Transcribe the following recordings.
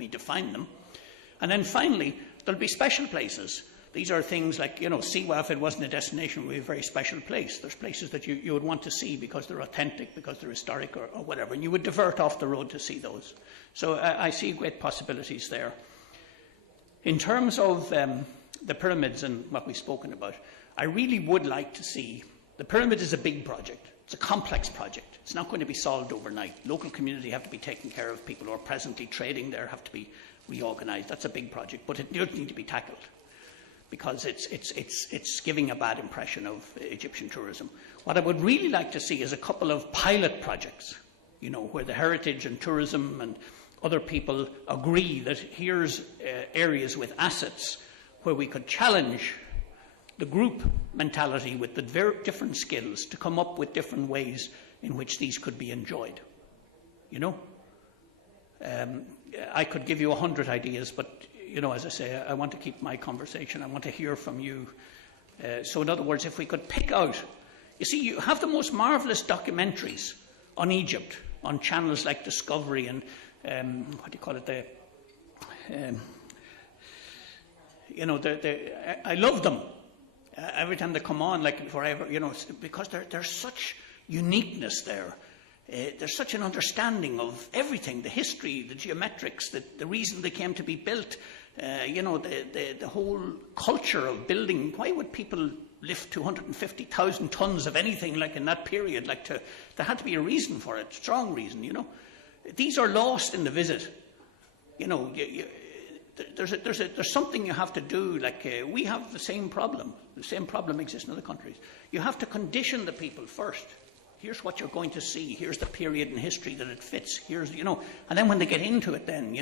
me define them. And then finally, there'll be special places. These are things like, Siwa, if it wasn't a destination, would be a very special place. There's places that you would want to see because they're authentic, because they're historic or whatever, and you would divert off the road to see those. So I see great possibilities there. In terms of the pyramids and what we've spoken about, I really would like to see, the pyramid is a big project. It's a complex project. It's not going to be solved overnight. Local community have to be taken care of. People who are presently trading there have to be reorganised. That's a big project, but it does need to be tackled, because it's giving a bad impression of Egyptian tourism. What I would really like to see is a couple of pilot projects, where the heritage and tourism and other people agree that here's areas with assets where we could challenge the group mentality with the very different skills to come up with different ways in which these could be enjoyed. I could give you 100 ideas, but as I say, I want to keep my conversation. I want to hear from you. So in other words, if we could pick out, you see, you have the most marvellous documentaries on Egypt, on channels like Discovery and, what do you call it, I love them. Every time they come on, like forever, because there's such uniqueness there. There's such an understanding of everything, the history, the geometrics, the reason they came to be built, the whole culture of building. Why would people lift 250,000 tons of anything like in that period? There had to be a reason for it, strong reason, These are lost in the visit. There's something you have to do. We have the same problem. The same problem exists in other countries. You have to condition the people first. Here's what you're going to see. Here's the period in history that it fits. Here's, and then when they get into it, then,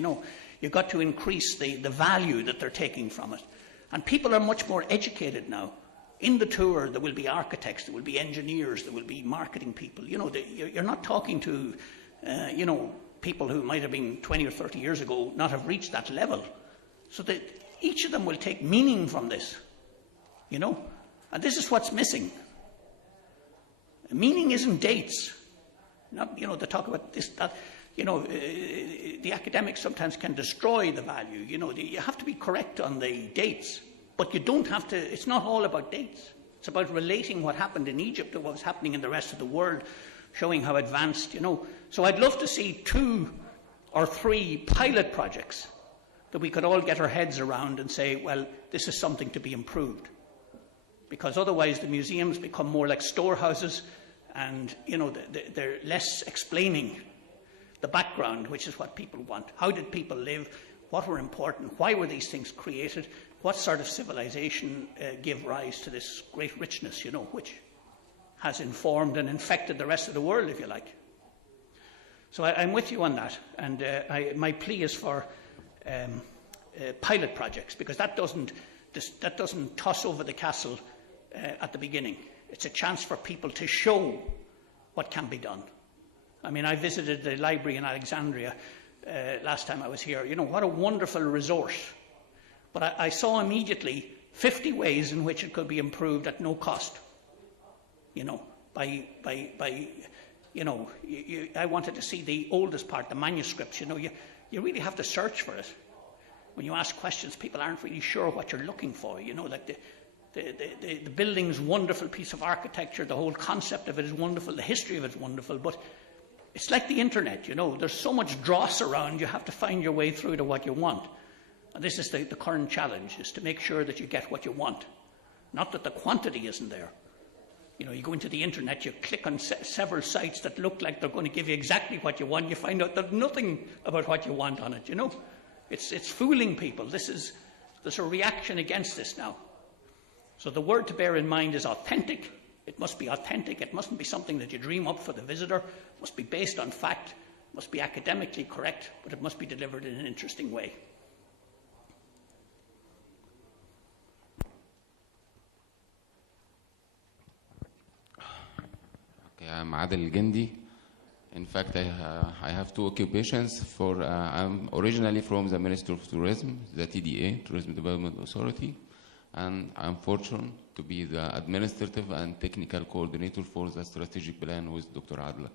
you've got to increase the value that they're taking from it. And people are much more educated now. In the tour, there will be architects, there will be engineers, there will be marketing people. You're not talking to, people who might have been 20 or 30 years ago not have reached that level. So that each of them will take meaning from this, and this is what's missing. Meaning isn't dates. Not, they talk about this, that, the academics sometimes can destroy the value. You have to be correct on the dates, but you don't have to, it's not all about dates. It's about relating what happened in Egypt to what was happening in the rest of the world, showing how advanced, So I'd love to see 2 or 3 pilot projects that we could all get our heads around and say, well, this is something to be improved. Because otherwise the museums become more like storehouses and, they're less explaining the background, which is what people want. How did people live? What were important? Why were these things created? What sort of civilization gave rise to this great richness, which has informed and infected the rest of the world, if you like. So I'm with you on that. And my plea is for pilot projects, because that doesn't toss over the castle at the beginning. It's a chance for people to show what can be done. I mean, I visited the library in Alexandria last time I was here. What a wonderful resource. But I saw immediately 50 ways in which it could be improved at no cost. I wanted to see the oldest part, the manuscripts. You really have to search for it. When you ask questions, people aren't really sure what you're looking for. The building's wonderful piece of architecture, the whole concept of it is wonderful, the history of it is wonderful, but it's like the internet, there's so much dross around, you have to find your way through to what you want. And this is the current challenge, is to make sure that you get what you want. Not that the quantity isn't there. You go into the internet, you click on several sites that look like they're going to give you exactly what you want, you find out there's nothing about what you want on it, It's fooling people. There's a reaction against this now. So the word to bear in mind is authentic. It must be authentic. It mustn't be something that you dream up for the visitor. It must be based on fact. It must be academically correct, but it must be delivered in an interesting way. Okay, I'm Adel Gendi. In fact, I have 2 occupations. I'm originally from the Ministry of Tourism, the TDA, Tourism Development Authority, and I'm fortunate to be the administrative and technical coordinator for the strategic plan with Dr. Adla.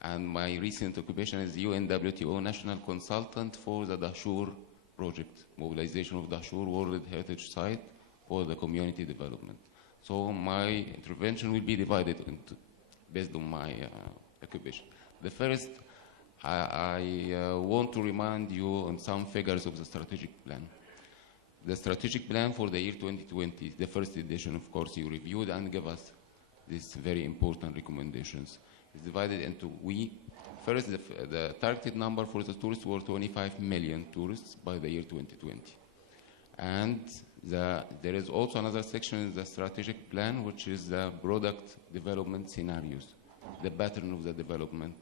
And my recent occupation is UNWTO National Consultant for the Dahshur project, mobilization of Dahshur World Heritage Site for the community development. So my intervention will be divided into, based on my occupation. The first, I want to remind you on some figures of the strategic plan. The strategic plan for the year 2020, the first edition, of course, you reviewed and gave us these very important recommendations. It's divided into first, the targeted number for the tourists were 25 million tourists by the year 2020. And there is also another section in the strategic plan, which is the product development scenarios, the pattern of the development,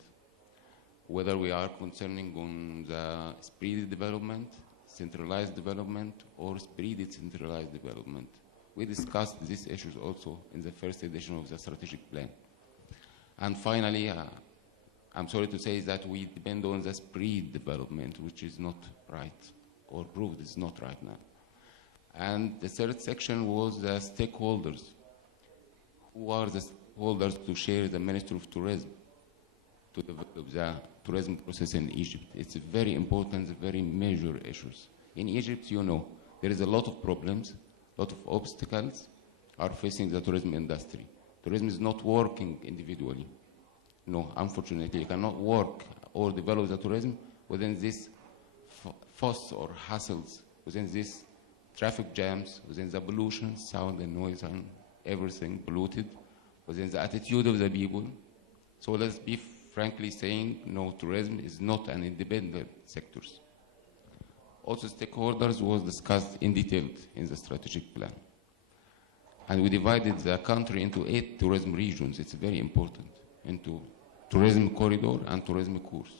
whether we are concerning on the spread development, centralized development, or spread decentralized development. We discussed these issues also in the first edition of the strategic plan. And finally, I'm sorry to say that we depend on the spread development, which is not right, or proved is not right now. And the third section was the stakeholders. Who are the stakeholders to share the Ministry of Tourism to develop the tourism process in Egypt? It's very important, very major issues. In Egypt, you know, there is a lot of problems, a lot of obstacles are facing the tourism industry. Tourism is not working individually. No, unfortunately, you cannot work or develop the tourism within this fuss or hassles, within this traffic jams, within the pollution, sound and noise and everything polluted, within the attitude of the people. So let's be frankly saying, no, tourism is not an independent sector. Also, stakeholders was discussed in detail in the strategic plan. And we divided the country into 8 tourism regions. It's very important, into tourism corridor and tourism course.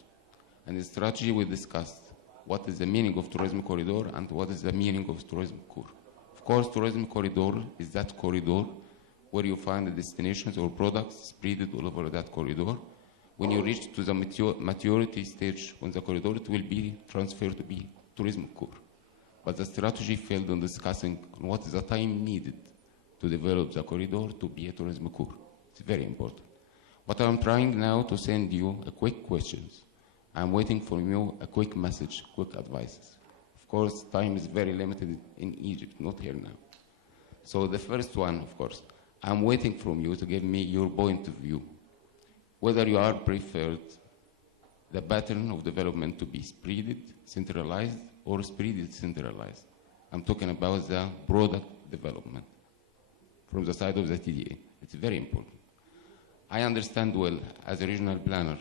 And the strategy we discussed what is the meaning of tourism corridor and what is the meaning of tourism core. Of course, tourism corridor is that corridor where you find the destinations or products spread all over that corridor. When you reach to the maturity stage on the corridor, it will be transferred to be tourism core. But the strategy failed on discussing what is the time needed to develop the corridor to be a tourism core. It's very important. But I'm trying now to send you a quick questions. I'm waiting from you a quick message, quick advices. Of course, time is very limited in Egypt, not here now. So the first one, of course, I'm waiting from you to give me your point of view. Whether you are preferred the pattern of development to be spreaded, centralized, or spreaded, centralized. I'm talking about the product development from the side of the TDA. It's very important. I understand well, as a regional planner,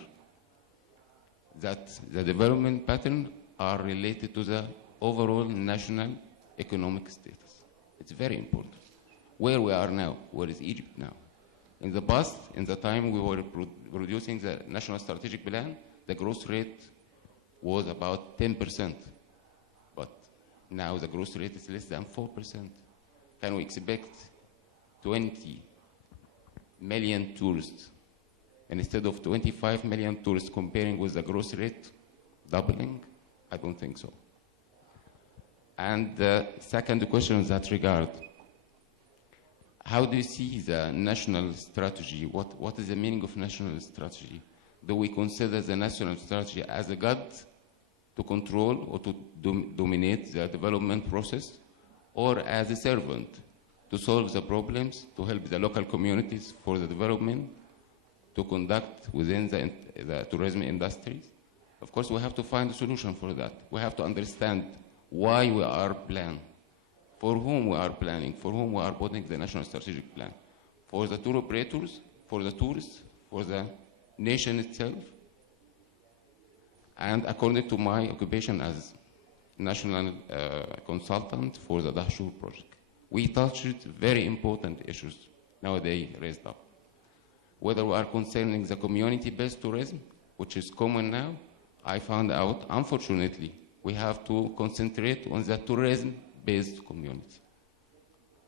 that the development pattern are related to the overall national economic status. It's very important. Where we are now, where is Egypt now? In the past, in the time we were producing the national strategic plan, the growth rate was about 10%. But now the growth rate is less than 4%. Can we expect 20 million tourists instead of 25 million tourists comparing with the growth rate doubling? I don't think so. And the second question in that regard, how do you see the national strategy? What is the meaning of national strategy? Do we consider the national strategy as a god to control or to dominate the development process, or as a servant to solve the problems, to help the local communities for the development, to conduct within the tourism industries? Of course, we have to find a solution for that. We have to understand why we are planning, for whom we are planning, for whom we are putting the national strategic plan. For the tour operators, for the tourists, for the nation itself. And according to my occupation as national consultant for the Dahshur project, we touched very important issues nowadays raised up. Whether we are concerning the community-based tourism, which is common now, I found out, unfortunately, we have to concentrate on the tourism-based community.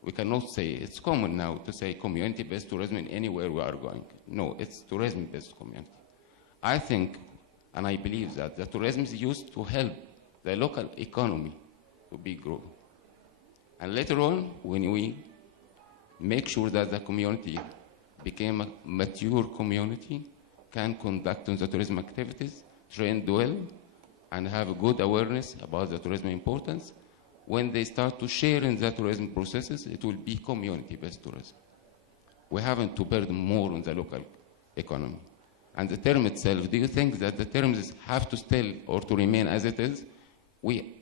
We cannot say, it's common now to say community-based tourism in anywhere we are going. No, it's tourism-based community. I think, and I believe that the tourism is used to help the local economy to be grown. And later on, when we make sure that the community became a mature community, can conduct the tourism activities, trained well, and have a good awareness about the tourism importance. When they start to share in the tourism processes, it will be community-based tourism. We haven't to burden more on the local economy. And the term itself, do you think that the terms have to stay or to remain as it is? Me,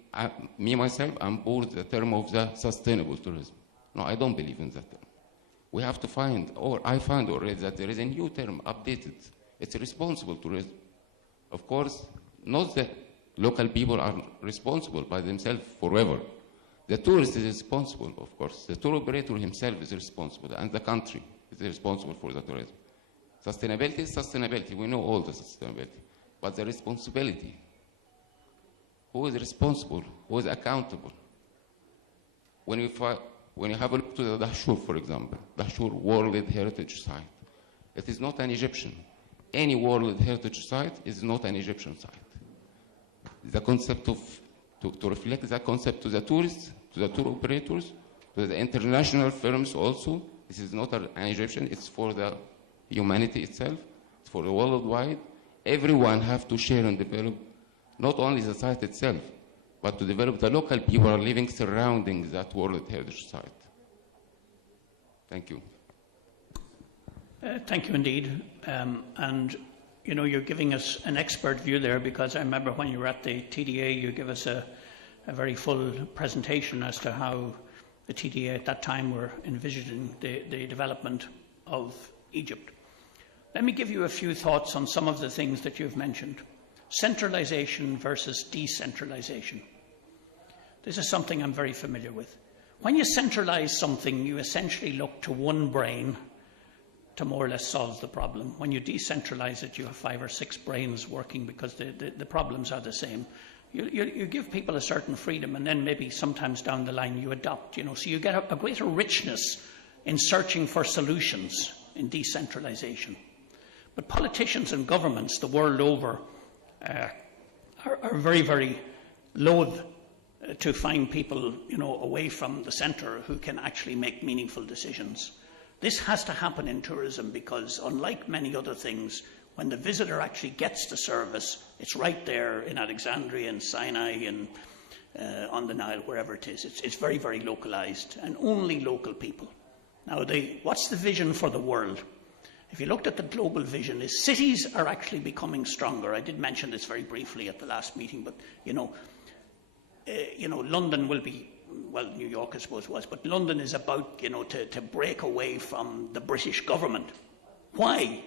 myself, I'm bored the term of the sustainable tourism. No, I don't believe in that term. We have to find, or I found already that there is a new term updated. It's responsible tourism. Of course, not the local people are responsible by themselves forever. The tourist is responsible, of course. The tour operator himself is responsible, and the country is responsible for the tourism. Sustainability is sustainability. We know all the sustainability. But the responsibility, who is responsible? Who is accountable? When you have a look to the Dahshur, for example, Dahshur World Heritage Site, it is not an Egyptian. Any World Heritage Site is not an Egyptian site. The concept of, to reflect that concept to the tourists, to the tour operators, to the international firms also, this is not an Egyptian, it's for the humanity itself, it's for the worldwide. Everyone has to share and develop not only the site itself, but to develop the local people are living surrounding that World Heritage Site. Thank you. Thank you indeed. And you know, you're giving us an expert view there, because I remember when you were at the TDA, you gave us a very full presentation as to how the TDA at that time were envisioning the development of Egypt. Let me give you a few thoughts on some of the things that you've mentioned. Centralisation versus decentralisation. This is something I'm very familiar with. When you centralise something, you essentially look to one brain to more or less solve the problem. When you decentralise it, you have 5 or 6 brains working, because the problems are the same. You give people a certain freedom, and then maybe sometimes down the line you adopt, you know, so you get a greater richness in searching for solutions in decentralisation. But politicians and governments the world over are very, very loath to find people, you know, away from the centre who can actually make meaningful decisions. This has to happen in tourism, because unlike many other things, when the visitor actually gets the service, it's right there in Alexandria and Sinai and on the Nile, wherever it is. It's very, very localised, and only local people. Now, what's the vision for the world? If you looked at the global vision, is cities are actually becoming stronger. I did mention this very briefly at the last meeting, but you know, London will be, well, New York I suppose was, but London is about, you know, to break away from the British government. Why?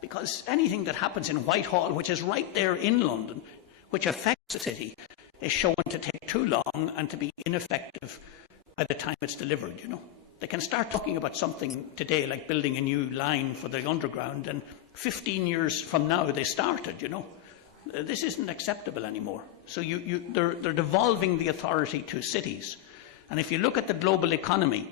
Because anything that happens in Whitehall, which is right there in London, which affects the city, is shown to take too long and to be ineffective by the time it's delivered, you know. They can start talking about something today, like building a new line for the underground, and 15 years from now they started, you know. This isn't acceptable anymore. So they're devolving the authority to cities. And if you look at the global economy,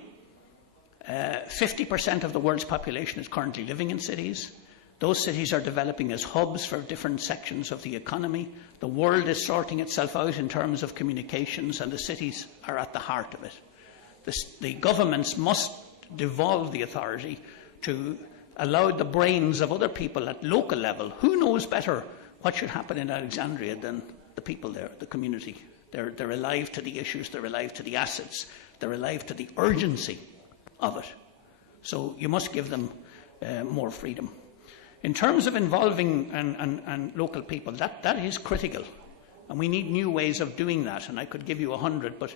50% of the world's population is currently living in cities. Those cities are developing as hubs for different sections of the economy. The world is sorting itself out in terms of communications, and the cities are at the heart of it. The governments must devolve the authority to allow the brains of other people at local level. Who knows better what should happen in Alexandria than the people there, the community? They're alive to the issues, they're alive to the assets, they're alive to the urgency of it. So you must give them more freedom. In terms of involving and local people, that is critical. And we need new ways of doing that. And I could give you 100, but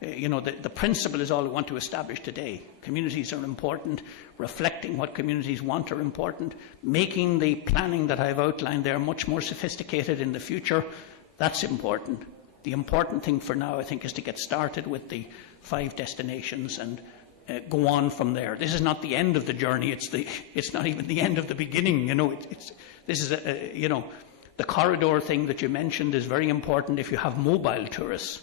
you know, the principle is all we want to establish today. Communities are important. Reflecting what communities want are important. Making the planning that I've outlined there much more sophisticated in the future, that's important. The important thing for now, I think, is to get started with the 5 destinations and go on from there. This is not the end of the journey. It's not even the end of the beginning. You know, this is you know, the corridor thing that you mentioned is very important if you have mobile tourists.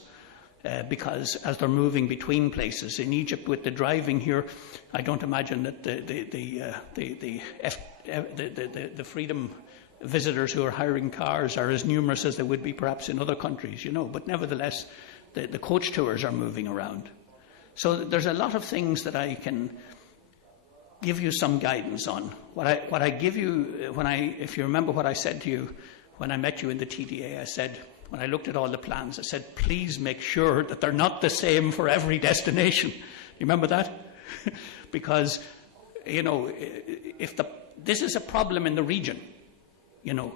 Because as they're moving between places in Egypt with the driving here, I don't imagine that the freedom visitors who are hiring cars are as numerous as they would be perhaps in other countries, you know. But nevertheless, the coach tours are moving around. So there's a lot of things that give you some guidance on. What I give you, if you remember what I said to you when I met you in the TDA, I said, when I looked at all the plans, I said, please make sure that they're not the same for every destination. You remember that? Because, you know, this is a problem in the region, you know,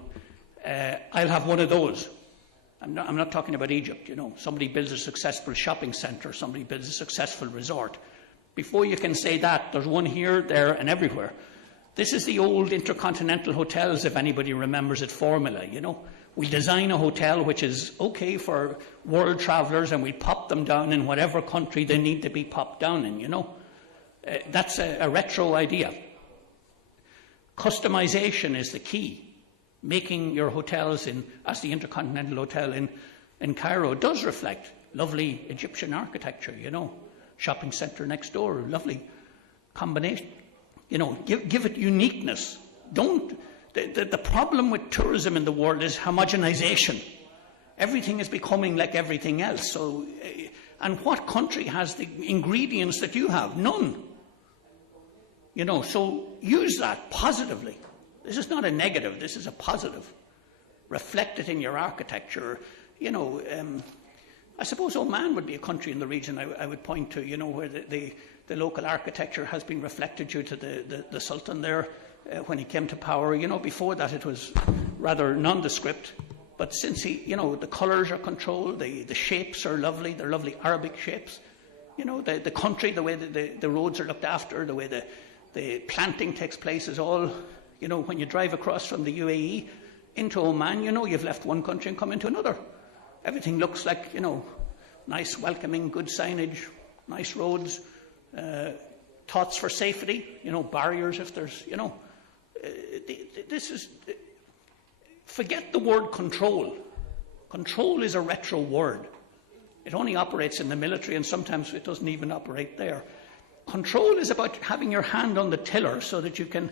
I'll have one of those. I'm not talking about Egypt, you know. Somebody builds a successful shopping centre, somebody builds a successful resort. Before you can say that, there's one here, there and everywhere. This is the old intercontinental hotels, if anybody remembers it, formula, you know. We design a hotel which is okay for world travellers and we pop them down in whatever country they need to be popped down in, you know. That's a retro idea. Customisation is the key. Making your hotels, as the Intercontinental Hotel in Cairo, does reflect lovely Egyptian architecture, you know. Shopping centre next door, lovely combination. You know, give it uniqueness. The problem with tourism in the world is homogenization. Everything is becoming like everything else. So, and what country has the ingredients that you have? None. You know, so use that positively. This is not a negative, this is a positive. Reflect it in your architecture. You know, I suppose Oman would be a country in the region I would point to, you know, where the local architecture has been reflected due to the Sultan there when he came to power. You know, before that it was rather nondescript. But since you know, the colours are controlled, the shapes are lovely, they're lovely Arabic shapes. You know, the country, the way the roads are looked after, the way the planting takes place is all, you know, when you drive across from the UAE into Oman, you know you've left one country and come into another. Everything looks like, you know, nice, welcoming, good signage, nice roads, thoughts for safety, you know, barriers if there's, you know. This is, forget the word control. Control is a retro word. It only operates in the military and sometimes it doesn't even operate there. Control is about having your hand on the tiller so that you can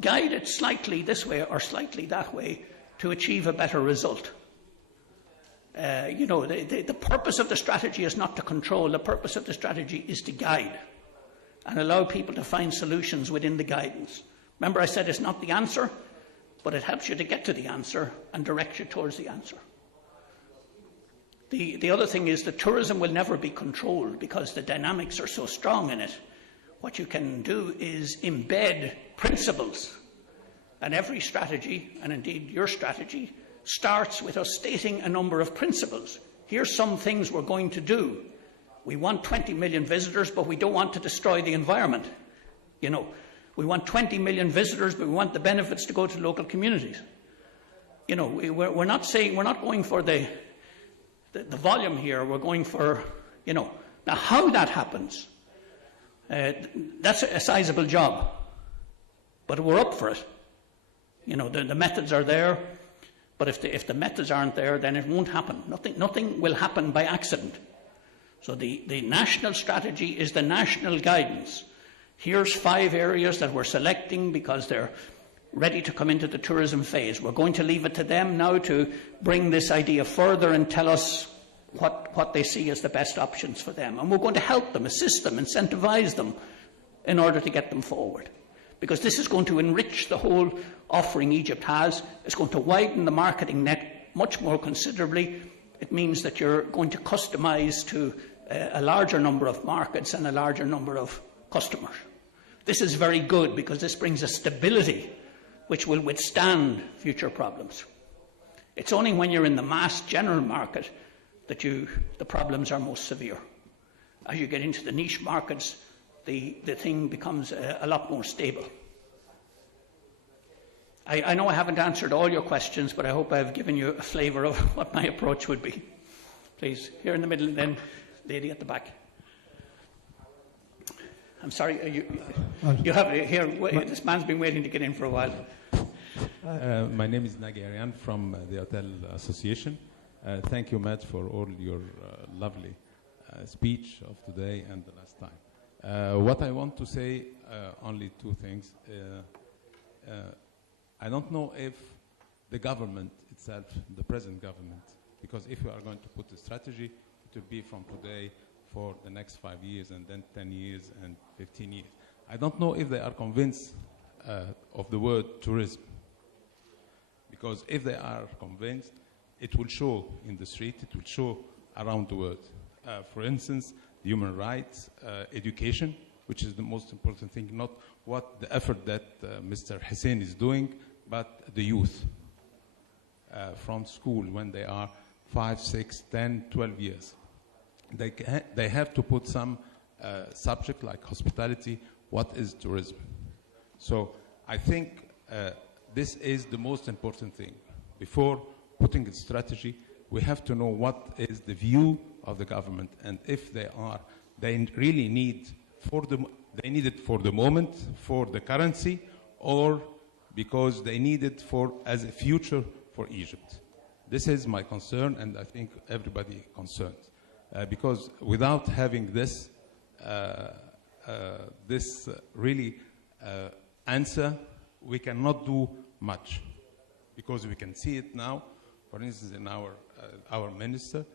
guide it slightly this way or slightly that way to achieve a better result. You know, the purpose of the strategy is not to control. The purpose of the strategy is to guide and allow people to find solutions within the guidance. Remember I said it's not the answer, but it helps you to get to the answer and directs you towards the answer. The other thing is that tourism will never be controlled because the dynamics are so strong in it. What you can do is embed principles. And every strategy, and indeed your strategy, starts with us stating a number of principles. Here's some things we're going to do. We want 20 million visitors, but we don't want to destroy the environment. You know, we want 20 million visitors, but we want the benefits to go to local communities. You know, we're not saying, we're not going for the volume here. We're going for, you know, now how that happens, that's a sizable job, but we're up for it. You know, the methods are there, but if the methods aren't there, then it won't happen. Nothing will happen by accident. So the national strategy is the national guidance. Here's 5 areas that we're selecting because they're ready to come into the tourism phase. We're going to leave it to them now to bring this idea further and tell us what they see as the best options for them. And we're going to help them, assist them, incentivize them in order to get them forward. Because this is going to enrich the whole offering Egypt has. It's going to widen the marketing net much more considerably. It means that you're going to customise to a larger number of markets and a larger number of customers. This is very good because this brings a stability which will withstand future problems. It's only when you're in the mass general market that the problems are most severe. As you get into the niche markets, the thing becomes a lot more stable. I know I haven't answered all your questions, but I hope I've given you a flavour of what my approach would be. Please, here in the middle and then lady at the back. I'm sorry, you have here. This man's been waiting to get in for a while. My name is Nagi Arian from the Hotel Association. Thank you, Matt, for all your lovely speech of today and the last time. What I want to say, only 2 things. I don't know if the government itself, the present government, because if we are going to put a strategy, it will be from today for the next 5 years and then 10 years and 15 years. I don't know if they are convinced of the word tourism. Because if they are convinced, it will show in the street, it will show around the world. For instance, human rights, education, which is the most important thing, not what the effort that Mr. Hussein is doing, but the youth from school when they are 5, 6, 10, 12 years. They have to put some subject like hospitality, what is tourism. So I think this is the most important thing. Before putting a strategy, we have to know what is the view of the government, and if they really need they need it for the moment, for the currency, or because they need it as a future for Egypt. This is my concern, and I think everybody concerned. Because without having this really answer, we cannot do much. Because we can see it now, for instance, in our minister,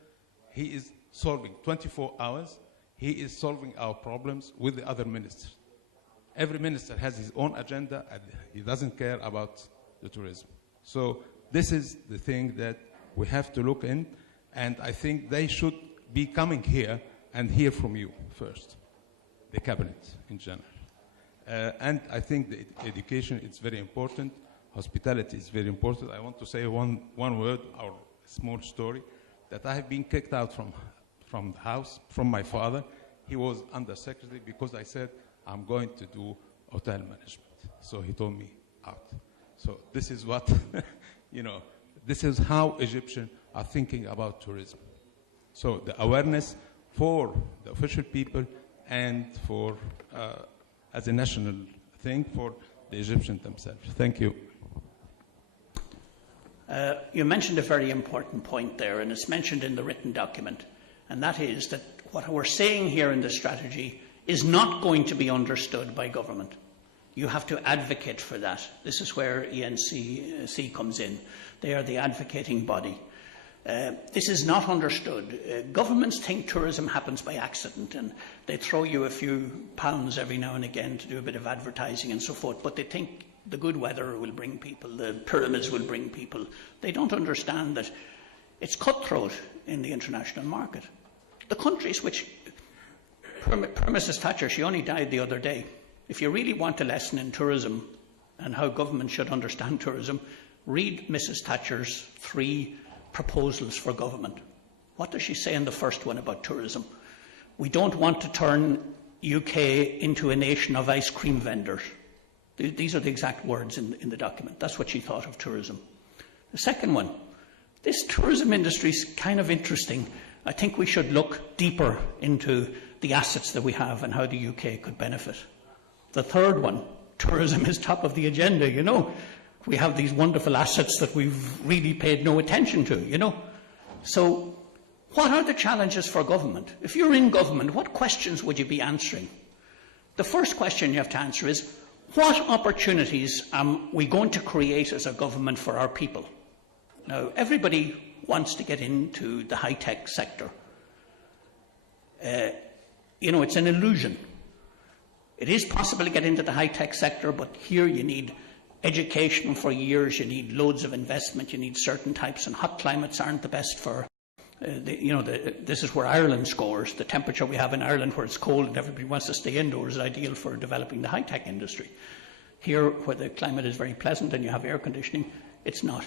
he is solving 24 hours, he is solving our problems with the other ministers. Every minister has his own agenda, and he doesn't care about the tourism. So this is the thing that we have to look in, and I think they should be coming here and hear from you first, the cabinet in general. And I think the education is very important. Hospitality is very important. I want to say one word, or a small story, that I have been kicked out from the house, from my father. He was undersecretary because I said, I'm going to do hotel management. So he told me out. So this is what, this is how Egyptians are thinking about tourism. So the awareness for the official people and for, as a national thing, for the Egyptians themselves. Thank you. You mentioned a very important point there, and it's mentioned in the written document, and that is that what we're saying here in the strategy is not going to be understood by government. You have to advocate for that. This is where ENC comes in. They are the advocating body. This is not understood. Governments think tourism happens by accident, and they throw you a few pounds every now and again to do a bit of advertising and so forth, but they think the good weather will bring people, the pyramids will bring people. They don't understand that it's cutthroat in the international market. The countries which, per Mrs. Thatcher, she only died the other day. If you really want a lesson in tourism and how government should understand tourism, read Mrs. Thatcher's 3 proposals for government. What does she say in the first one about tourism? We don't want to turn UK into a nation of ice cream vendors. These are the exact words in the document. That's what she thought of tourism. The second one, this tourism industry is kind of interesting. I think we should look deeper into the assets that we have and how the UK could benefit. The third one, tourism is top of the agenda, We have these wonderful assets that we've really paid no attention to, So what are the challenges for government? If you're in government, what questions would you be answering? The first question you have to answer is, what opportunities are we going to create as a government for our people? Now, everybody wants to get into the high-tech sector. It's an illusion. It is possible to get into the high-tech sector, but here you need education for years, you need loads of investment, you need certain types, and hot climates aren't the best for, this is where Ireland scores. The temperature we have in Ireland where it's cold and everybody wants to stay indoors is ideal for developing the high-tech industry. Here, where the climate is very pleasant and you have air conditioning, it's not.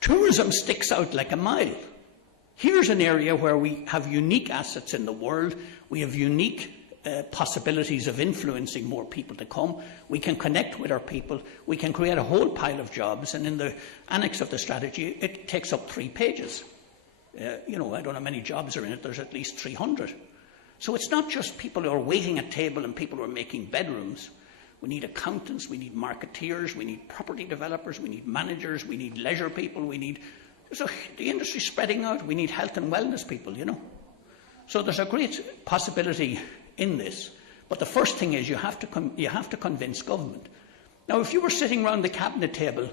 Tourism sticks out like a mile. Here's an area where we have unique assets in the world, we have unique possibilities of influencing more people to come. We can connect with our people. We can create a whole pile of jobs. And in the annex of the strategy, it takes up 3 pages. I don't know how many jobs are in it. There's at least 300. So it's not just people who are waiting at table and people who are making bedrooms. We need accountants. We need marketeers. We need property developers. We need managers. We need leisure people. So the industry's spreading out. We need health and wellness people, So there's a great possibility in this, but the first thing is you have to convince government. Now, if you were sitting around the cabinet table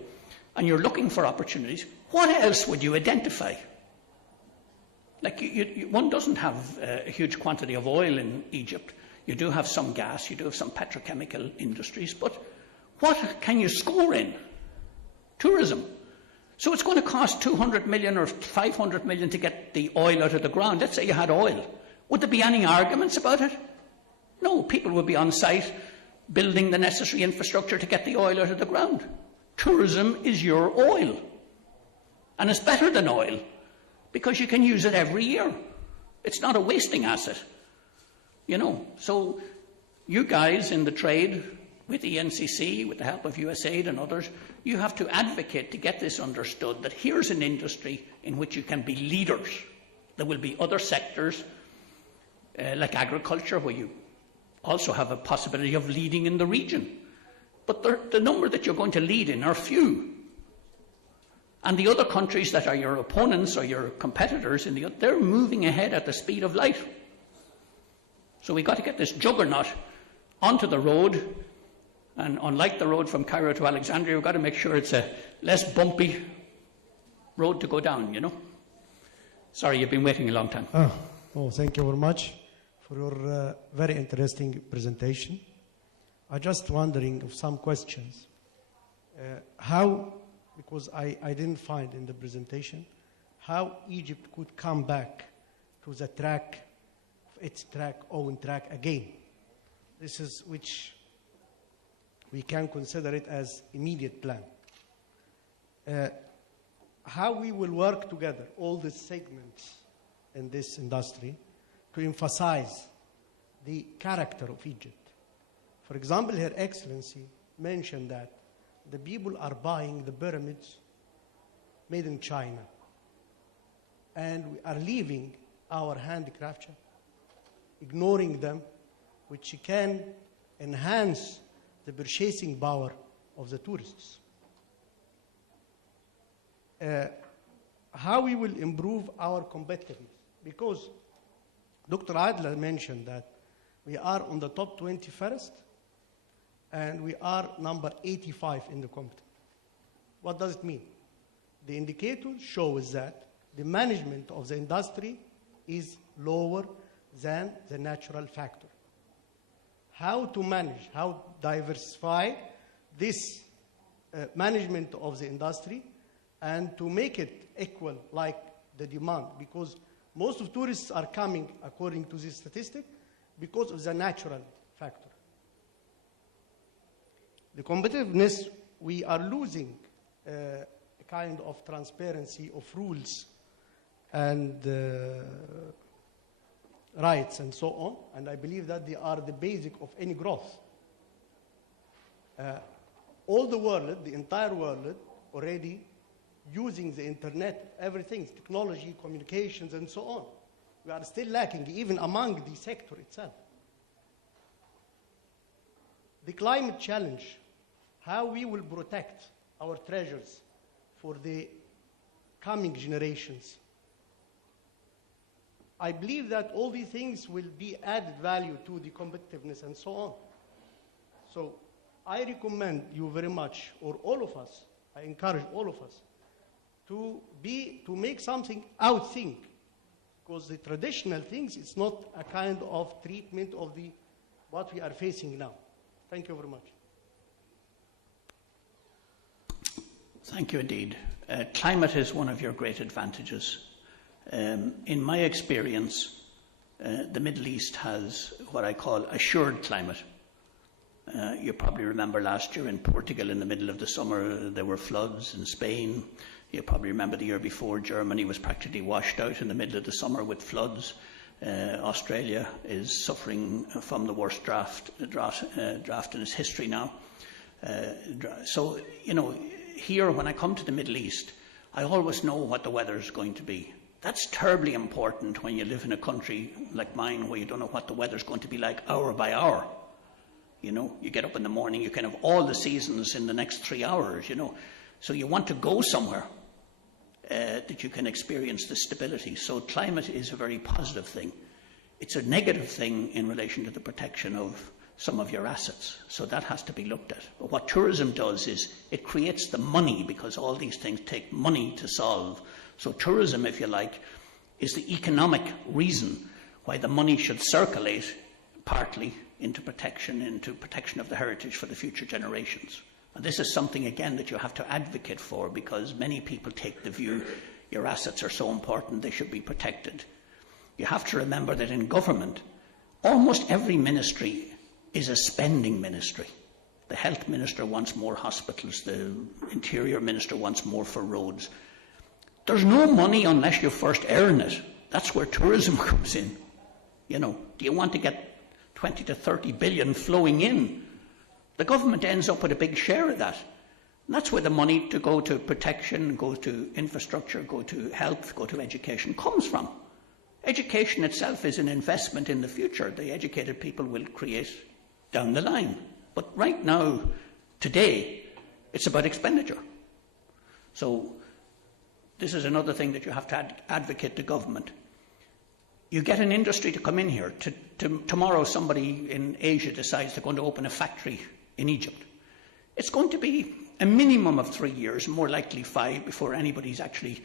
and you're looking for opportunities, what else would you identify? Like one doesn't have a huge quantity of oil in Egypt. You do have some gas, you do have some petrochemical industries, but what can you score in? Tourism. So it's going to cost 200 million or 500 million to get the oil out of the ground. Let's say you had oil. Would there be any arguments about it? No, people would be on site building the necessary infrastructure to get the oil out of the ground. Tourism is your oil. And it's better than oil because you can use it every year. It's not a wasting asset. You know, so you guys in the trade, with the NCC, with the help of USAID and others, you have to advocate to get this understood that here's an industry in which you can be leaders. There will be other sectors, like agriculture, where you also have a possibility of leading in the region. But the number that you're going to lead in are few. And the other countries that are your opponents or your competitors, they're moving ahead at the speed of light. So we've got to get this juggernaut onto the road. And unlike the road from Cairo to Alexandria, we've got to make sure it's a less bumpy road to go down, you know. Sorry, you've been waiting a long time. Thank you very much for your very interesting presentation. I'm just wondering of some questions. How, because I didn't find in the presentation, how Egypt could come back to the track, its own track again. This is which we can consider it as immediate plan. How we will work together, all the segments in this industry, to emphasize the character of Egypt. For example, Her Excellency mentioned that the people are buying the pyramids made in China, and we are leaving our handicraft, ignoring them, which can enhance the purchasing power of the tourists. How we will improve our competitiveness? Because Dr. Adler mentioned that we are on the top 21st, and we are number 85 in the competition. What does it mean? The indicator shows that the management of the industry is lower than the natural factor. How to manage, how diversify this management of the industry and to make it equal like the demand, because most of tourists are coming, according to this statistic, because of the natural factor. The competitiveness, we are losing a kind of transparency of rules and rights and so on, and I believe that they are the basic of any growth. All the world, the entire world, already using the internet, everything, technology, communications, and so on. We are still lacking, even among the sector itself. The climate challenge, how we will protect our treasures for the coming generations. I believe that all these things will be added value to the competitiveness and so on. So I recommend you very much, or all of us, I encourage all of us, to make something outthink, because the traditional things, it's not a kind of treatment of what we are facing now. Thank you very much. Thank you indeed. Climate is one of your great advantages. In my experience, the Middle East has what I call assured climate. You probably remember last year in Portugal, in the middle of the summer, there were floods in Spain. You probably remember the year before, Germany was practically washed out in the middle of the summer with floods. Australia is suffering from the worst drought in its history now. So, you know, here when I come to the Middle East, I always know what the weather is going to be. That's terribly important when you live in a country like mine where you don't know what the weather's going to be like hour by hour. You know, you get up in the morning, you can have all the seasons in the next 3 hours, you know. So you want to go somewhere that you can experience the stability. So climate is a very positive thing. It's a negative thing in relation to the protection of some of your assets. So that has to be looked at. But what tourism does is it creates the money, because all these things take money to solve. So tourism, if you like, is the economic reason why the money should circulate partly into protection of the heritage for the future generations. And this is something, again, that you have to advocate for, because many people take the view your assets are so important they should be protected. You have to remember that in government, almost every ministry is a spending ministry. The health minister wants more hospitals, the interior minister wants more for roads. There's no money unless you first earn it. That's where tourism comes in. You know, do you want to get 20 to 30 billion flowing in? The government ends up with a big share of that. And that's where the money to go to protection, go to infrastructure, go to health, go to education comes from. Education itself is an investment in the future. The educated people will create down the line. But right now, today, it's about expenditure. So this is another thing that you have to advocate to government. You get an industry to come in here. Tomorrow somebody in Asia decides they're going to open a factory in Egypt. It's going to be a minimum of 3 years, more likely 5, before anybody's actually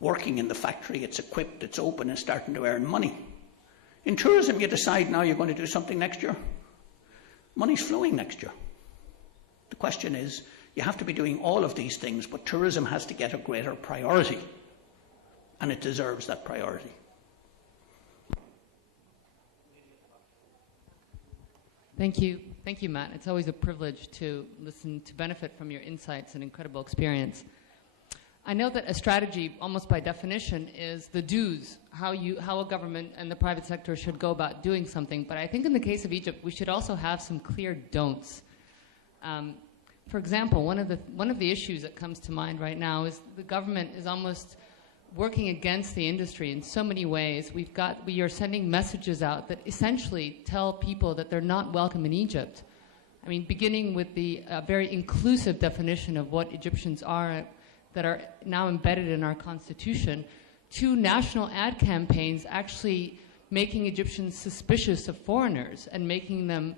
working in the factory. It's equipped, it's open and starting to earn money. In tourism, you decide now you're going to do something next year. Money's flowing next year. The question is, you have to be doing all of these things, but tourism has to get a greater priority, and it deserves that priority. Thank you. Thank you, Matt. It's always a privilege to listen, to benefit from your insights and incredible experience. I know that a strategy, almost by definition, is the do's, how a government and the private sector should go about doing something. But I think in the case of Egypt, we should also have some clear don'ts. For example, one of the issues that comes to mind right now is the government is almost working against the industry in so many ways. We are sending messages out that essentially tell people that they're not welcome in Egypt. I mean, beginning with the very inclusive definition of what Egyptians are that are now embedded in our constitution, to national ad campaigns actually making Egyptians suspicious of foreigners and making them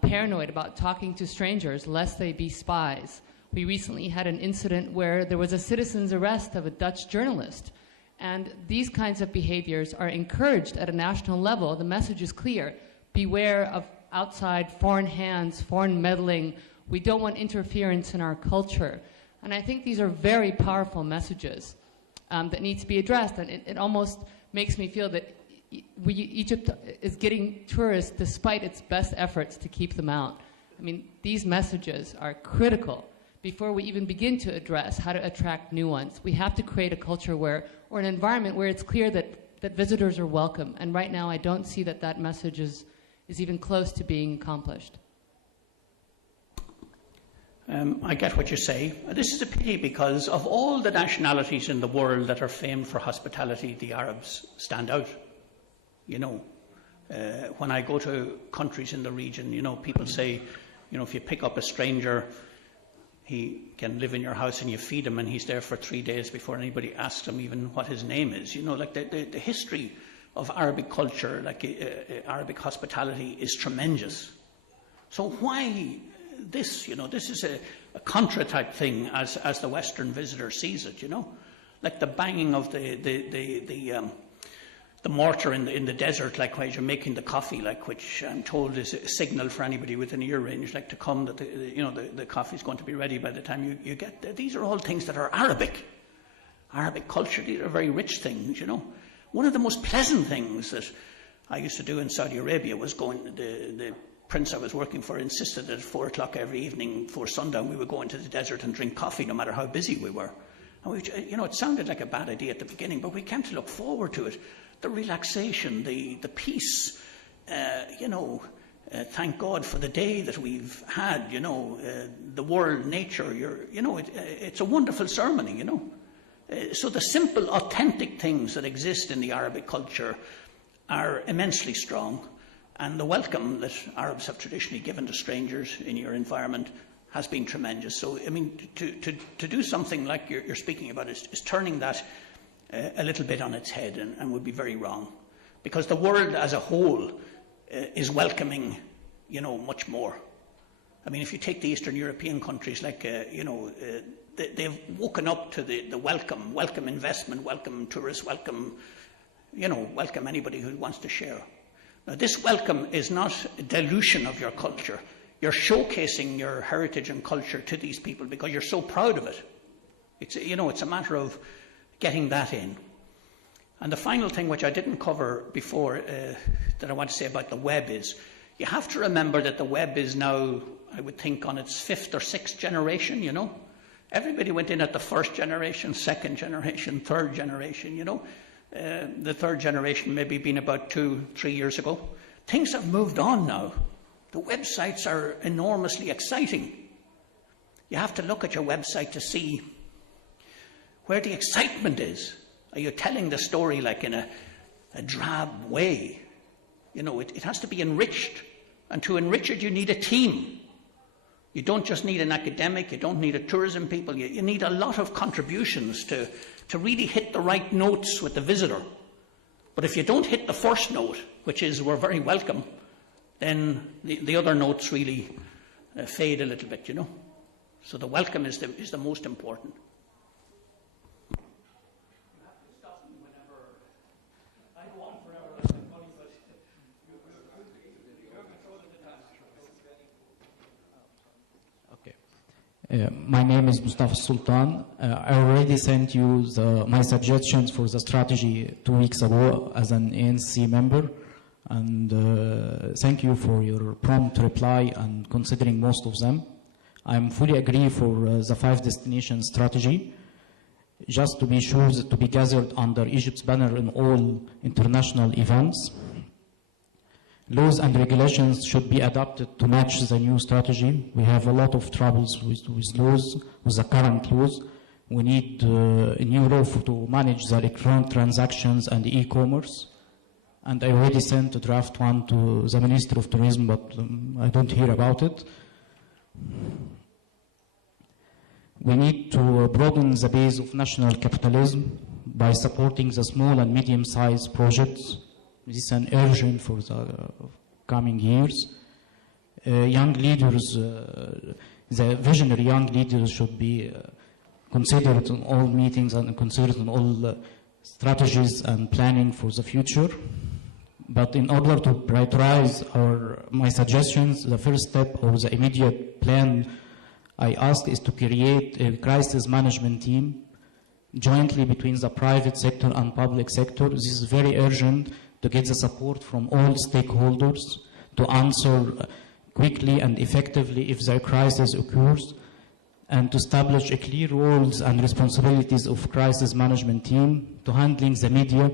paranoid about talking to strangers lest they be spies. We recently had an incident where there was a citizen's arrest of a Dutch journalist. And these kinds of behaviors are encouraged at a national level. The message is clear. Beware of outside foreign hands, foreign meddling. We don't want interference in our culture. And I think these are very powerful messages that need to be addressed. And it almost makes me feel that Egypt is getting tourists despite its best efforts to keep them out. I mean, these messages are critical before we even begin to address how to attract new ones. We have to create a culture or an environment where it's clear that visitors are welcome. And right now, I don't see that message is even close to being accomplished. I get what you say. This is a pity, because of all the nationalities in the world that are famed for hospitality, the Arabs stand out. You know, when I go to countries in the region, you know, people say, you know, if you pick up a stranger, he can live in your house and you feed him and he's there for 3 days before anybody asks him even what his name is. You know, like the history of Arabic culture, like Arabic hospitality, is tremendous. So why this? You know, this is a contra type thing as the Western visitor sees it. You know, like the banging of the mortar in the desert, like while you're making the coffee, like, which I'm told is a signal for anybody within ear range, like to come that the coffee is going to be ready by the time you get there. These are all things that are Arabic culture. These are very rich things. You know, one of the most pleasant things that I used to do in Saudi Arabia was the prince I was working for insisted that at 4 o'clock every evening before sundown we would go into the desert and drink coffee, no matter how busy we were. And it sounded like a bad idea at the beginning, but we came to look forward to it. The relaxation, the peace, thank God for the day that we've had, the world, nature, it's a wonderful ceremony, So the simple, authentic things that exist in the Arabic culture are immensely strong, and the welcome that Arabs have traditionally given to strangers in your environment has been tremendous. So, I mean, to do something like you're speaking about is turning that a little bit on its head, and would be very wrong, because the world as a whole is welcoming, much more. I mean, if you take the Eastern European countries, like they've woken up to the welcome investment, welcome tourists, welcome anybody who wants to share. Now, this welcome is not a dilution of your culture. You're showcasing your heritage and culture to these people because you're so proud of it. It's a matter of getting that in. And the final thing, which I didn't cover before, that I want to say about the web is, you have to remember that the web is now, I would think, on its 5th or 6th generation, Everybody went in at the 1st generation, 2nd generation, 3rd generation, The 3rd generation maybe been about 2-3 years ago. Things have moved on now. The websites are enormously exciting. You have to look at your website to see where the excitement is. Are you telling the story like in a drab way? It has to be enriched. And to enrich it, you need a team. You don't just need an academic, you don't need a tourism people, you need a lot of contributions to really hit the right notes with the visitor. But if you don't hit the first note, which is we're very welcome, then the other notes really fade a little bit, So the welcome is the most important. My name is Mustafa Sultan. I already sent you my suggestions for the strategy 2 weeks ago as an ANC member, and thank you for your prompt reply and considering most of them. I fully agree for the 5 destination strategy, just to be sure to be gathered under Egypt's banner in all international events. Laws and regulations should be adapted to match the new strategy. We have a lot of troubles with laws, with the current laws. We need a new law to manage the electronic transactions and e-commerce. And I already sent a draft one to the Minister of Tourism, but I don't hear about it. We need to broaden the base of national capitalism by supporting the small and medium-sized projects. This is an urgent for the coming years. Young leaders, the visionary young leaders should be considered in all meetings and considered in all strategies and planning for the future. But in order to prioritize my suggestions, the first step or the immediate plan I asked is to create a crisis management team jointly between the private sector and public sector. This is very urgent to get the support from all stakeholders to answer quickly and effectively if the crisis occurs, and to establish clear roles and responsibilities of crisis management team to handling the media.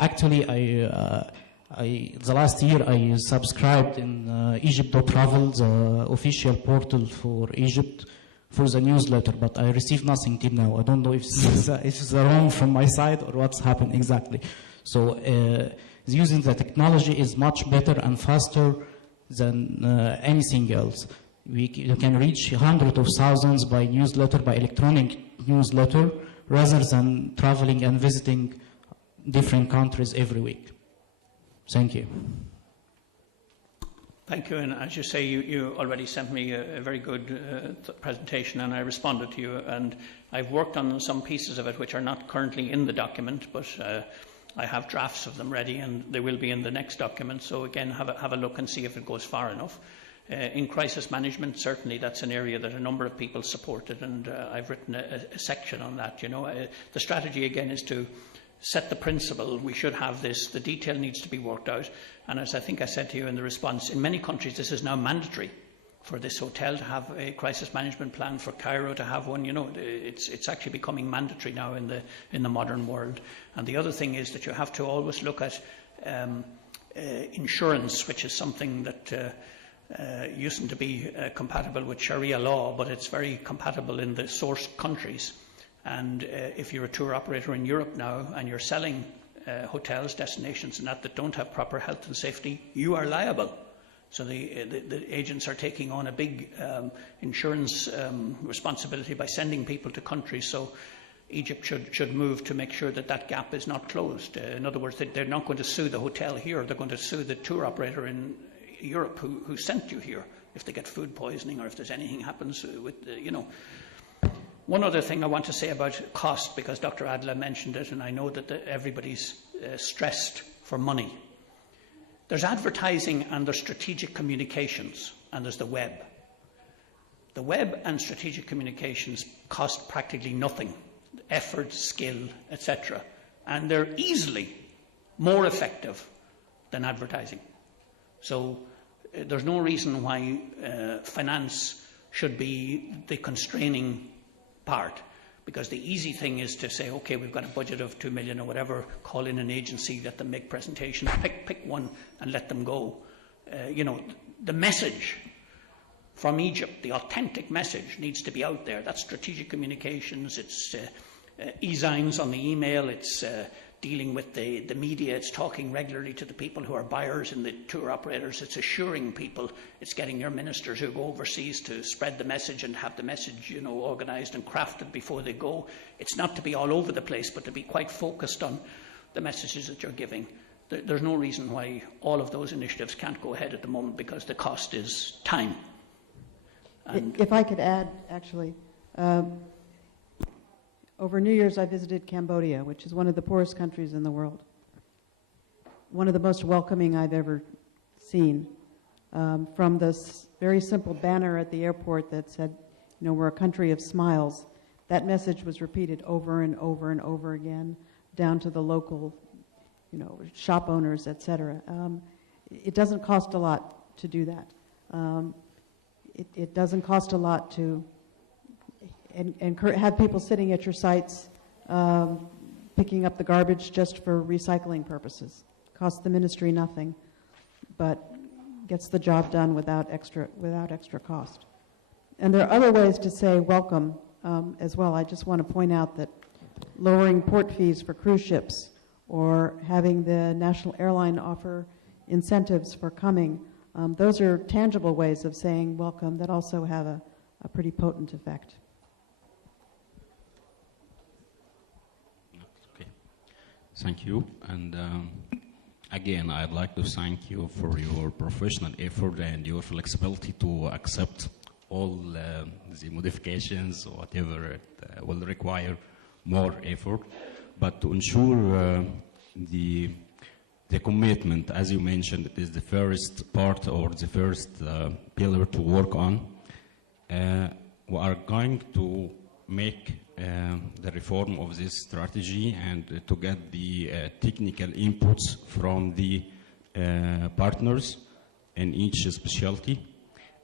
Actually, the last year I subscribed in Egypt.travel, the official portal for Egypt, for the newsletter, but I received nothing till now. I don't know if it's wrong from my side or what's happened exactly. So using the technology is much better and faster than anything else. You can reach hundreds of thousands by newsletter, by electronic newsletter, rather than traveling and visiting different countries every week. Thank you. Thank you. And as you say, you already sent me a very good presentation, and I responded to you. And I've worked on some pieces of it which are not currently in the document, but I have drafts of them ready, and they will be in the next document. So again, have a look and see if it goes far enough. In crisis management, certainly that's an area that a number of people supported, and I've written a section on that. The strategy again is to set the principle. We should have this. The detail needs to be worked out. And as I think I said to you in the response, in many countries this is now mandatory for this hotel to have a crisis management plan, for Cairo to have one. It's actually becoming mandatory now in the modern world. And the other thing is that you have to always look at insurance, which is something that used to be compatible with Sharia law, but it's very compatible in the source countries. And if you're a tour operator in Europe now and you're selling hotels, destinations and that don't have proper health and safety, you are liable. So the agents are taking on a big insurance responsibility by sending people to countries. So Egypt should move to make sure that gap is not closed. In other words, they're not going to sue the hotel here. They're going to sue the tour operator in Europe who sent you here if they get food poisoning or if there's anything happens with, One other thing I want to say about cost, because Dr. Adler mentioned it, and I know that everybody's stressed for money. There's advertising and there's strategic communications, and there's the web. The web and strategic communications cost practically nothing, effort, skill, etc. And they're easily more effective than advertising. So there's no reason why finance should be the constraining part, because the easy thing is to say, okay, we've got a budget of 2 million or whatever, call in an agency, let them make presentations, pick one and let them go. The message from Egypt, the authentic message, needs to be out there. That's strategic communications, it's e-signs on the email, it's dealing with the media, it's talking regularly to the people who are buyers and the tour operators, it's assuring people, it's getting your ministers who go overseas to spread the message and have the message, organised and crafted before they go. It's not to be all over the place, but to be quite focused on the messages that you're giving. There's no reason why all of those initiatives can't go ahead at the moment, because the cost is time. And if I could add, actually, over New Year's I visited Cambodia, which is one of the poorest countries in the world. One of the most welcoming I've ever seen. From this very simple banner at the airport that said, we're a country of smiles, that message was repeated over and over and over again, down to the local, shop owners, etc. It doesn't cost a lot to do that. It doesn't cost a lot to and have people sitting at your sites picking up the garbage just for recycling purposes. Costs the ministry nothing, but gets the job done without extra cost. And there are other ways to say welcome as well. I just want to point out that lowering port fees for cruise ships or having the national airline offer incentives for coming, those are tangible ways of saying welcome that also have a pretty potent effect. Thank you. And again, I'd like to thank you for your professional effort and your flexibility to accept all the modifications or whatever it will require more effort. But to ensure the commitment, as you mentioned, it is the first part or the first pillar to work on. We are going to make the reform of this strategy and to get the technical inputs from the partners in each specialty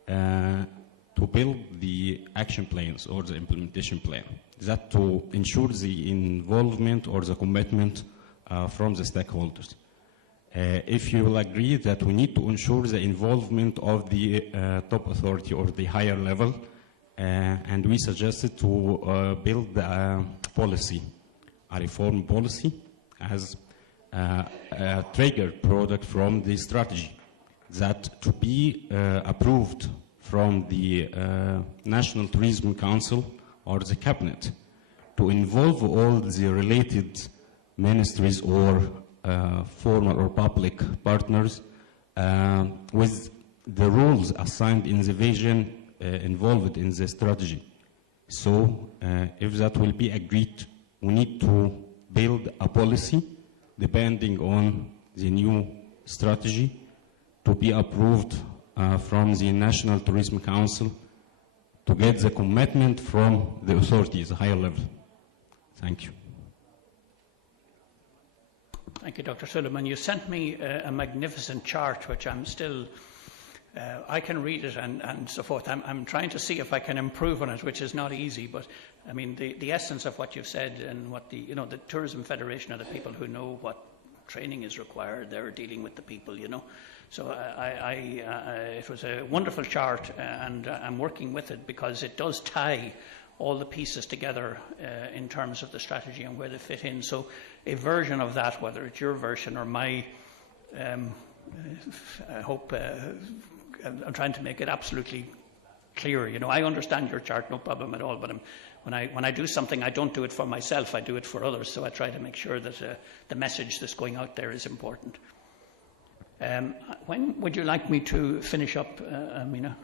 to build the action plans or the implementation plan. That to ensure the involvement or the commitment from the stakeholders. If you will agree that we need to ensure the involvement of the top authority or the higher level, and we suggested to build a policy, a reform policy, as a trigger product from the strategy that to be approved from the National Tourism Council or the Cabinet to involve all the related ministries or formal or public partners with the roles assigned in the vision involved in the strategy. So if that will be agreed, we need to build a policy depending on the new strategy to be approved from the National Tourism Council to get the commitment from the authorities, higher level. Thank you. Thank you, Dr. Suleiman. You sent me a magnificent chart, which I'm still, I can read it and so forth. I'm trying to see if I can improve on it, which is not easy, but I mean, the essence of what you've said and what the Tourism Federation are the people who know what training is required. They're dealing with the people, So it was a wonderful chart, and I'm working with it because it does tie all the pieces together in terms of the strategy and where they fit in. So a version of that, whether it's your version or my, I hope, I'm trying to make it absolutely clear. I understand your chart, no problem at all, but when I do something, I don't do it for myself, I do it for others. So I try to make sure that the message that's going out there is important. When would you like me to finish up, Amina?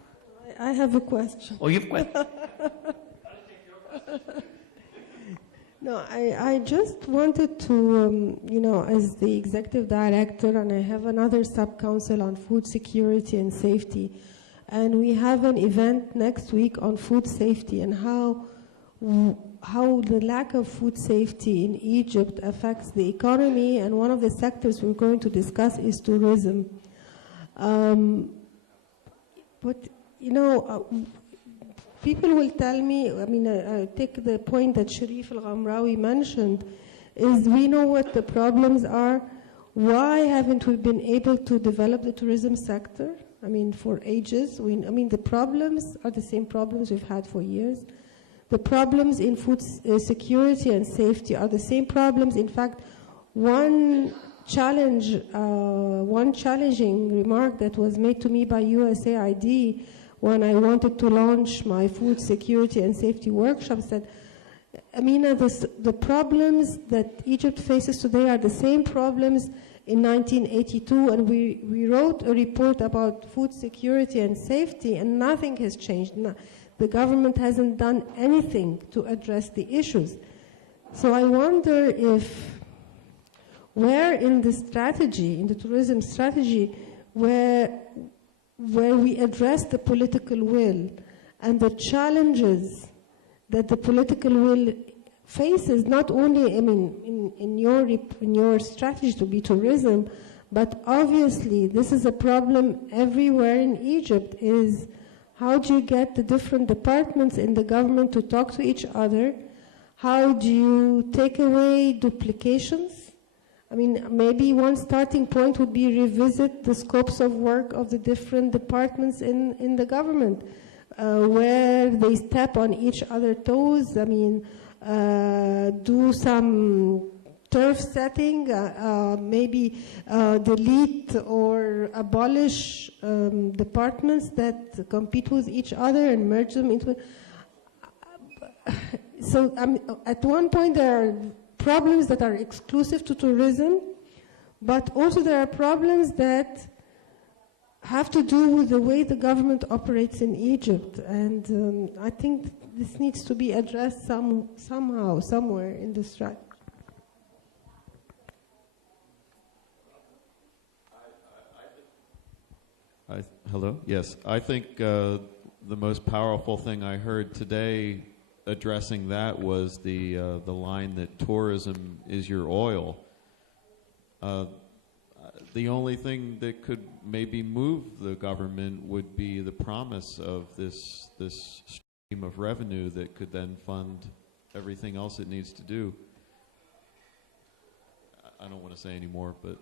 I have a question. Oh, you've got. No, I just wanted to, as the executive director, and I have another sub-council on food security and safety, and we have an event next week on food safety and how the lack of food safety in Egypt affects the economy, and one of the sectors we're going to discuss is tourism. But, people will tell me, I take the point that Sharif Al-Ghamrawi mentioned, is we know what the problems are. Why haven't we been able to develop the tourism sector? For ages. The problems are the same problems we've had for years. The problems in food security and safety are the same problems. In fact, one challenging remark that was made to me by USAID when I wanted to launch my food security and safety workshop said, Amina, the problems that Egypt faces today are the same problems in 1982, and we wrote a report about food security and safety, and nothing has changed. The government hasn't done anything to address the issues. So I wonder where in the strategy, in the tourism strategy, where we address the political will and the challenges that the political will faces, not only, in your strategy to be tourism, but obviously this is a problem everywhere in Egypt, is how do you get the different departments in the government to talk to each other? How do you take away duplications? Maybe one starting point would be revisit the scopes of work of the different departments in the government, where they step on each other's toes. Do some turf setting, maybe delete or abolish departments that compete with each other and merge them into. So at one point there are problems that are exclusive to tourism, but also there are problems that have to do with the way the government operates in Egypt. And I think this needs to be addressed somehow, somewhere in the strategy. Hello? Yes. I think the most powerful thing I heard today addressing that was the line that tourism is your oil. The only thing that could maybe move the government would be the promise of this stream of revenue that could then fund everything else it needs to do. I don't want to say any more, but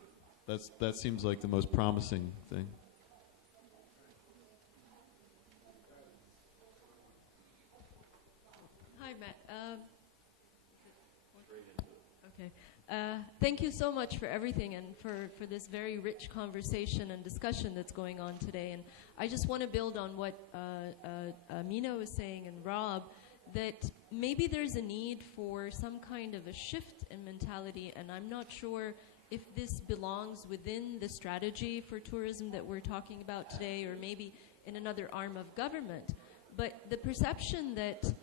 that seems like the most promising thing. Hi, Matt. Okay. Thank you so much for everything and for this very rich conversation and discussion that's going on today. And I just want to build on what Amina was saying and Rob, that maybe there's a need for some kind of a shift in mentality, and I'm not sure if this belongs within the strategy for tourism that we're talking about today, or maybe in another arm of government. But the perception that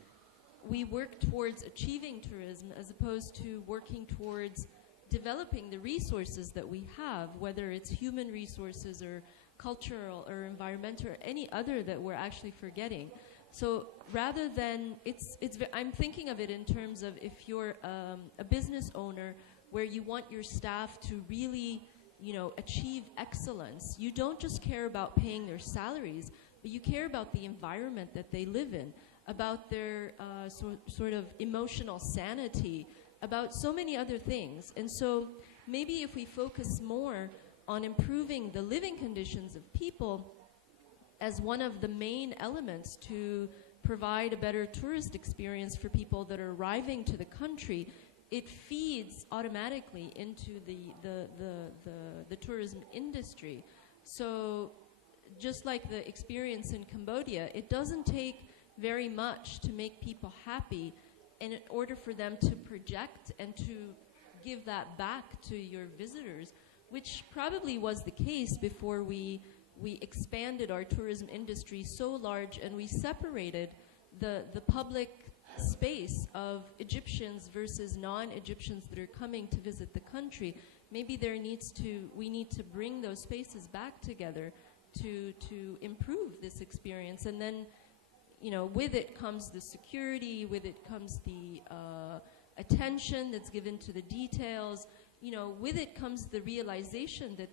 we work towards achieving tourism as opposed to working towards developing the resources that we have, whether it's human resources or cultural or environmental or any other that we're actually forgetting. So rather than, I'm thinking of it in terms of if you're a business owner where you want your staff to really, achieve excellence, you don't just care about paying their salaries, but you care about the environment that they live in, about their sort of emotional sanity, about so many other things. And so maybe if we focus more on improving the living conditions of people as one of the main elements to provide a better tourist experience for people that are arriving to the country, it feeds automatically into the tourism industry. So just like the experience in Cambodia, it doesn't take very much to make people happy, and in order for them to project and to give that back to your visitors, which probably was the case before we expanded our tourism industry so large and we separated the public space of Egyptians versus non-Egyptians that are coming to visit the country, maybe we need to bring those spaces back together to improve this experience. And then, with it comes the security, with it comes the attention that's given to the details, with it comes the realization that